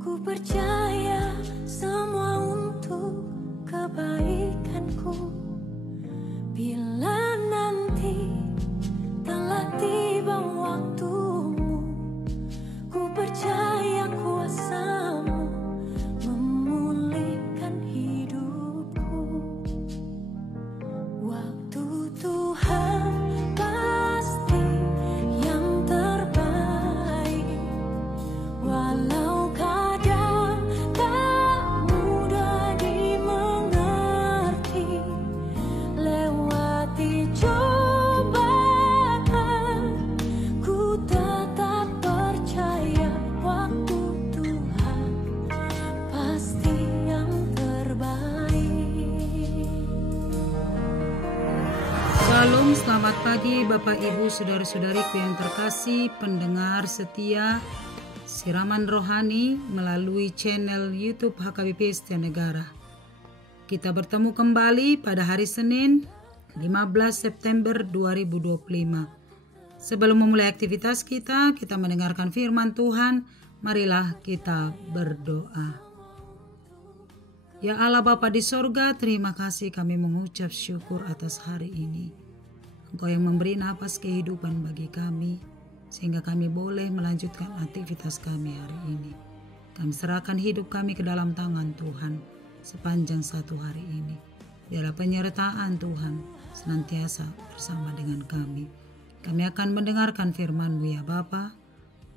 Ku percaya semua untuk kebaikanku. Bila nanti telah tiba waktumu, ku percaya kuasa-Mu memulihkan hidupku. Waktu Tuhan pasti yang terbaik, walau kadang tak mudah dimengerti. Lewati cobaan, ku tetap percaya waktu Tuhan pasti yang terbaik. Shalom, selamat pagi Bapak Ibu Saudara-saudariku yang terkasih, pendengar setia Siraman Rohani melalui channel YouTube HKBP Setia Negara. Kita bertemu kembali pada hari Senin 15 September 2025. Sebelum memulai aktivitas kita mendengarkan firman Tuhan. Marilah kita berdoa. Ya Allah Bapa di sorga, terima kasih kami mengucap syukur atas hari ini. Engkau yang memberi napas kehidupan bagi kami, sehingga kami boleh melanjutkan aktivitas kami hari ini. Kami serahkan hidup kami ke dalam tangan Tuhan sepanjang satu hari ini. Biarlah penyertaan Tuhan senantiasa bersama dengan kami. Kami akan mendengarkan firman-Mu ya Bapa.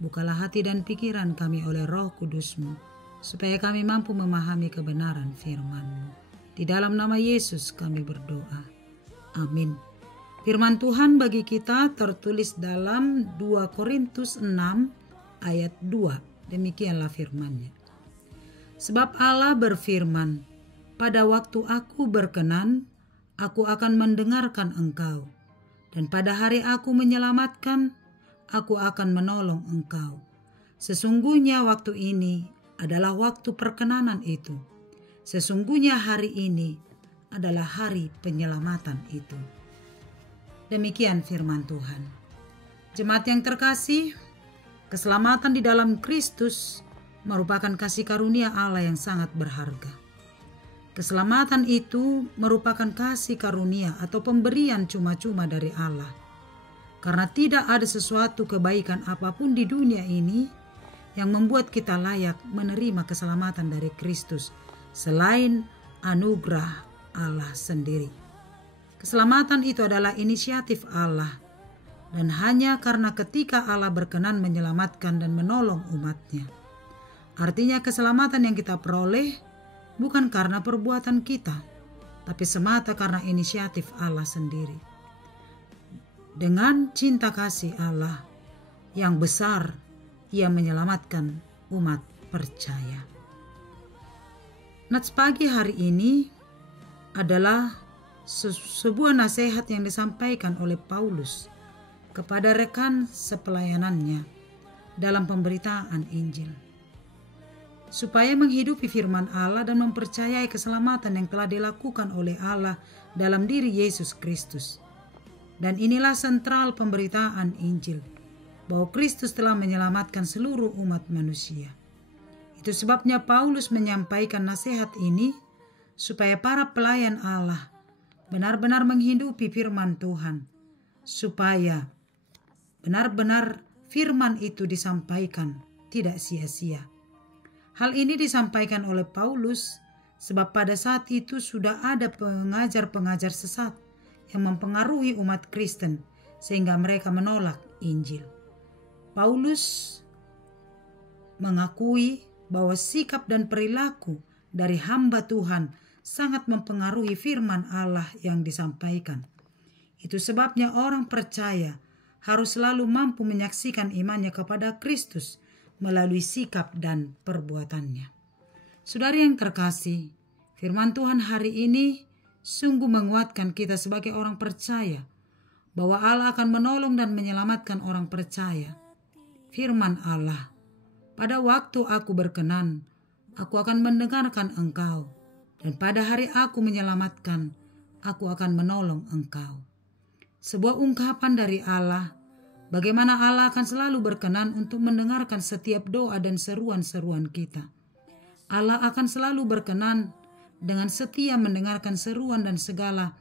Bukalah hati dan pikiran kami oleh Roh Kudus-Mu, supaya kami mampu memahami kebenaran firman-Mu. Di dalam nama Yesus kami berdoa. Amin. Firman Tuhan bagi kita tertulis dalam 2 Korintus 6 ayat 2. Demikianlah firman-Nya. Sebab Allah berfirman, pada waktu aku berkenan, aku akan mendengarkan engkau. Dan pada hari aku menyelamatkan, aku akan menolong engkau. Sesungguhnya waktu ini adalah waktu perkenanan itu. Sesungguhnya hari ini adalah hari penyelamatan itu. Demikian firman Tuhan. Jemaat yang terkasih, keselamatan di dalam Kristus merupakan kasih karunia Allah yang sangat berharga. Keselamatan itu merupakan kasih karunia atau pemberian cuma-cuma dari Allah. Karena tidak ada sesuatu kebaikan apapun di dunia ini yang membuat kita layak menerima keselamatan dari Kristus selain anugerah Allah sendiri. Keselamatan itu adalah inisiatif Allah, dan hanya karena ketika Allah berkenan menyelamatkan dan menolong umatnya. Artinya keselamatan yang kita peroleh bukan karena perbuatan kita, tapi semata karena inisiatif Allah sendiri. Dengan cinta kasih Allah yang besar, Ia menyelamatkan umat percaya. Nats pagi hari ini adalah sebuah nasihat yang disampaikan oleh Paulus kepada rekan sepelayanannya dalam pemberitaan Injil, supaya menghidupi firman Allah dan mempercayai keselamatan yang telah dilakukan oleh Allah dalam diri Yesus Kristus. Dan inilah sentral pemberitaan Injil, bahwa Kristus telah menyelamatkan seluruh umat manusia. Itu sebabnya Paulus menyampaikan nasihat ini supaya para pelayan Allah benar-benar menghidupi firman Tuhan, supaya benar-benar firman itu disampaikan tidak sia-sia. Hal ini disampaikan oleh Paulus sebab pada saat itu sudah ada pengajar-pengajar sesat yang mempengaruhi umat Kristen sehingga mereka menolak Injil. Paulus mengakui bahwa sikap dan perilaku dari hamba Tuhan sangat mempengaruhi firman Allah yang disampaikan. Itu sebabnya orang percaya harus selalu mampu menyaksikan imannya kepada Kristus melalui sikap dan perbuatannya. Saudari yang terkasih, firman Tuhan hari ini sungguh menguatkan kita sebagai orang percaya bahwa Allah akan menolong dan menyelamatkan orang percaya. Firman Allah, pada waktu aku berkenan, aku akan mendengarkan engkau. Dan pada hari aku menyelamatkan, aku akan menolong engkau. Sebuah ungkapan dari Allah Bagaimana Allah akan selalu berkenan untuk mendengarkan setiap doa dan seruan-seruan kita. Allah akan selalu berkenan dengan setia mendengarkan seruan dan segala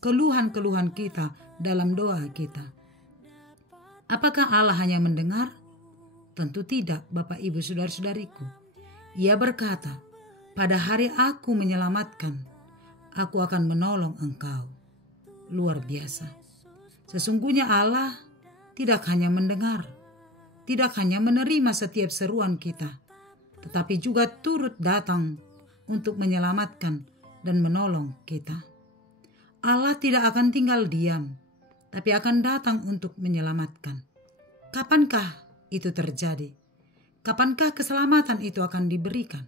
keluhan-keluhan kita dalam doa kita. Apakah Allah hanya mendengar? Tentu tidak, Bapak Ibu Saudara-saudariku. Ia berkata, pada hari aku menyelamatkan, aku akan menolong engkau. Luar biasa. Sesungguhnya Allah tidak hanya mendengar, tidak hanya menerima setiap seruan kita, tetapi juga turut datang untuk menyelamatkan dan menolong kita. Allah tidak akan tinggal diam, tapi akan datang untuk menyelamatkan. Kapankah itu terjadi? Kapankah keselamatan itu akan diberikan?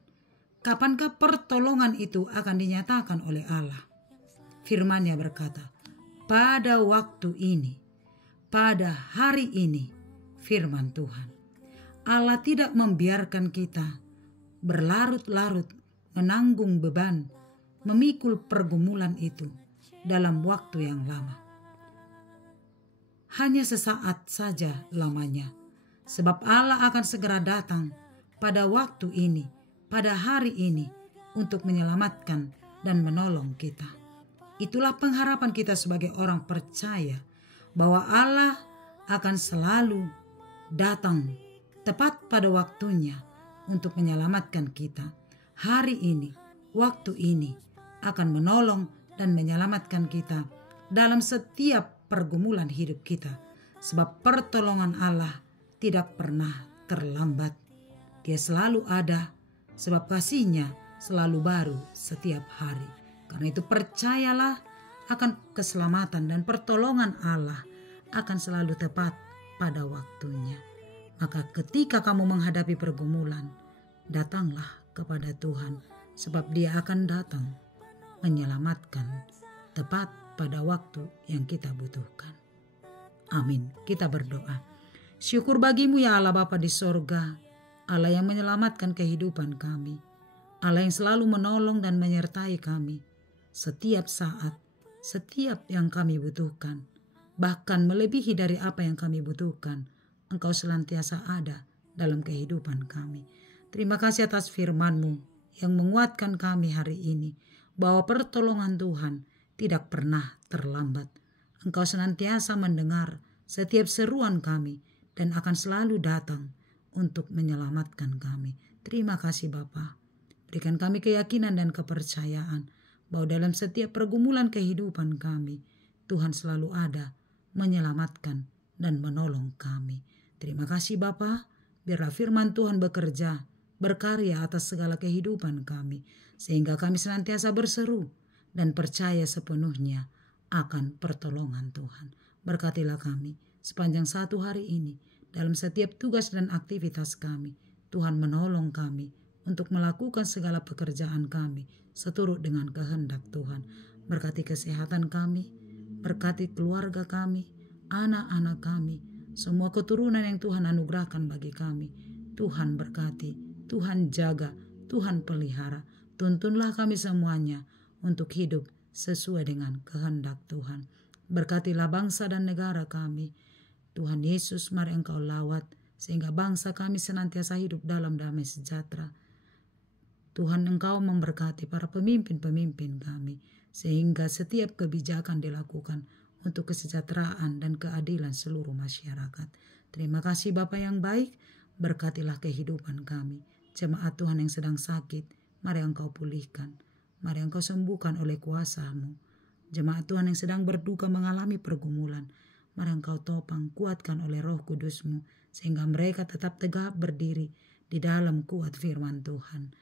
Kapankah pertolongan itu akan dinyatakan oleh Allah? Firman-Nya berkata, pada waktu ini, pada hari ini, firman Tuhan. Allah tidak membiarkan kita berlarut-larut menanggung beban, memikul pergumulan itu dalam waktu yang lama. Hanya sesaat saja lamanya, sebab Allah akan segera datang pada waktu ini, pada hari ini, untuk menyelamatkan dan menolong kita. Itulah pengharapan kita sebagai orang percaya, bahwa Allah akan selalu datang tepat pada waktunya untuk menyelamatkan kita. Hari ini, waktu ini akan menolong dan menyelamatkan kita dalam setiap pergumulan hidup kita. Sebab pertolongan Allah tidak pernah terlambat. Dia selalu ada, sebab kasih-Nya selalu baru setiap hari. Karena itu percayalah akan keselamatan dan pertolongan Allah akan selalu tepat pada waktunya. Maka ketika kamu menghadapi pergumulan, datanglah kepada Tuhan, sebab Dia akan datang menyelamatkan tepat pada waktu yang kita butuhkan. Amin. Kita berdoa. Syukur bagimu ya Allah Bapa di sorga, Allah yang menyelamatkan kehidupan kami, Allah yang selalu menolong dan menyertai kami setiap saat, setiap yang kami butuhkan, bahkan melebihi dari apa yang kami butuhkan. Engkau senantiasa ada dalam kehidupan kami. Terima kasih atas firman-Mu yang menguatkan kami hari ini, bahwa pertolongan Tuhan tidak pernah terlambat. Engkau senantiasa mendengar setiap seruan kami dan akan selalu datang untuk menyelamatkan kami. Terima kasih Bapa. Berikan kami keyakinan dan kepercayaan bahwa dalam setiap pergumulan kehidupan kami, Tuhan selalu ada menyelamatkan dan menolong kami. Terima kasih Bapa. Biarlah firman Tuhan bekerja, berkarya atas segala kehidupan kami, sehingga kami senantiasa berseru dan percaya sepenuhnya akan pertolongan Tuhan. Berkatilah kami sepanjang satu hari ini, dalam setiap tugas dan aktivitas kami. Tuhan menolong kami untuk melakukan segala pekerjaan kami seturut dengan kehendak Tuhan. Berkati kesehatan kami, berkati keluarga kami, anak-anak kami, semua keturunan yang Tuhan anugerahkan bagi kami. Tuhan berkati, Tuhan jaga, Tuhan pelihara. Tuntunlah kami semuanya untuk hidup sesuai dengan kehendak Tuhan. Berkatilah bangsa dan negara kami. Tuhan Yesus, mari Engkau lawat sehingga bangsa kami senantiasa hidup dalam damai sejahtera. Tuhan, Engkau memberkati para pemimpin-pemimpin kami sehingga setiap kebijakan dilakukan untuk kesejahteraan dan keadilan seluruh masyarakat. Terima kasih Bapa yang baik, berkatilah kehidupan kami. Jemaat Tuhan yang sedang sakit, mari Engkau pulihkan, mari Engkau sembuhkan oleh kuasa-Mu. Jemaat Tuhan yang sedang berduka mengalami pergumulan, mari Engkau topang, kuatkan oleh Roh Kudus-Mu, sehingga mereka tetap tegak berdiri di dalam kuat firman Tuhan.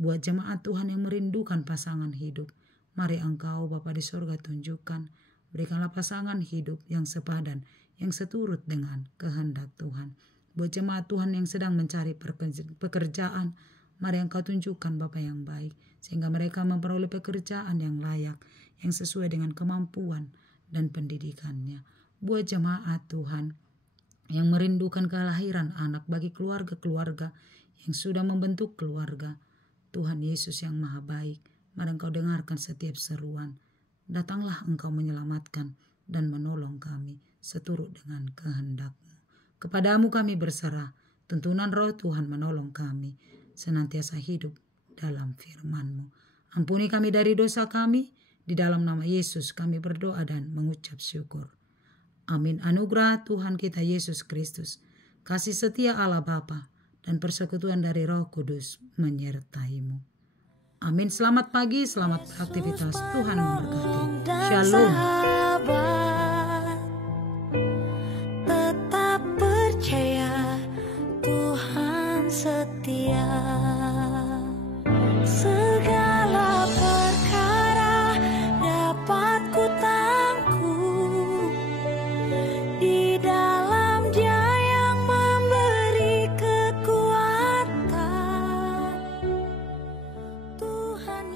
Buat jemaat Tuhan yang merindukan pasangan hidup, mari Engkau Bapa di sorga tunjukkan, berikanlah pasangan hidup yang sepadan, yang seturut dengan kehendak Tuhan. Buat jemaat Tuhan yang sedang mencari pekerjaan, mari Engkau tunjukkan Bapa yang baik, sehingga mereka memperoleh pekerjaan yang layak, yang sesuai dengan kemampuan dan pendidikannya. Buat jemaat Tuhan yang merindukan kelahiran anak bagi keluarga-keluarga yang sudah membentuk keluarga, Tuhan Yesus yang Maha Baik, mari Engkau dengarkan setiap seruan. Datanglah Engkau menyelamatkan dan menolong kami seturut dengan kehendak-Mu. Kepadamu kami berserah, tuntunan Roh Tuhan menolong kami, senantiasa hidup dalam firman-Mu. Ampuni kami dari dosa kami, di dalam nama Yesus kami berdoa dan mengucap syukur. Amin. Anugerah Tuhan kita Yesus Kristus, kasih setia Allah Bapa, dan persekutuan dari Roh Kudus menyertai-Mu. Amin. Selamat pagi, selamat beraktivitas. Tuhan memberkati. Shalom. Tetap percaya Tuhan setia. Segala perkara dapat ku tangguh di dalam Dia yang memberi kekuatan. Tuhan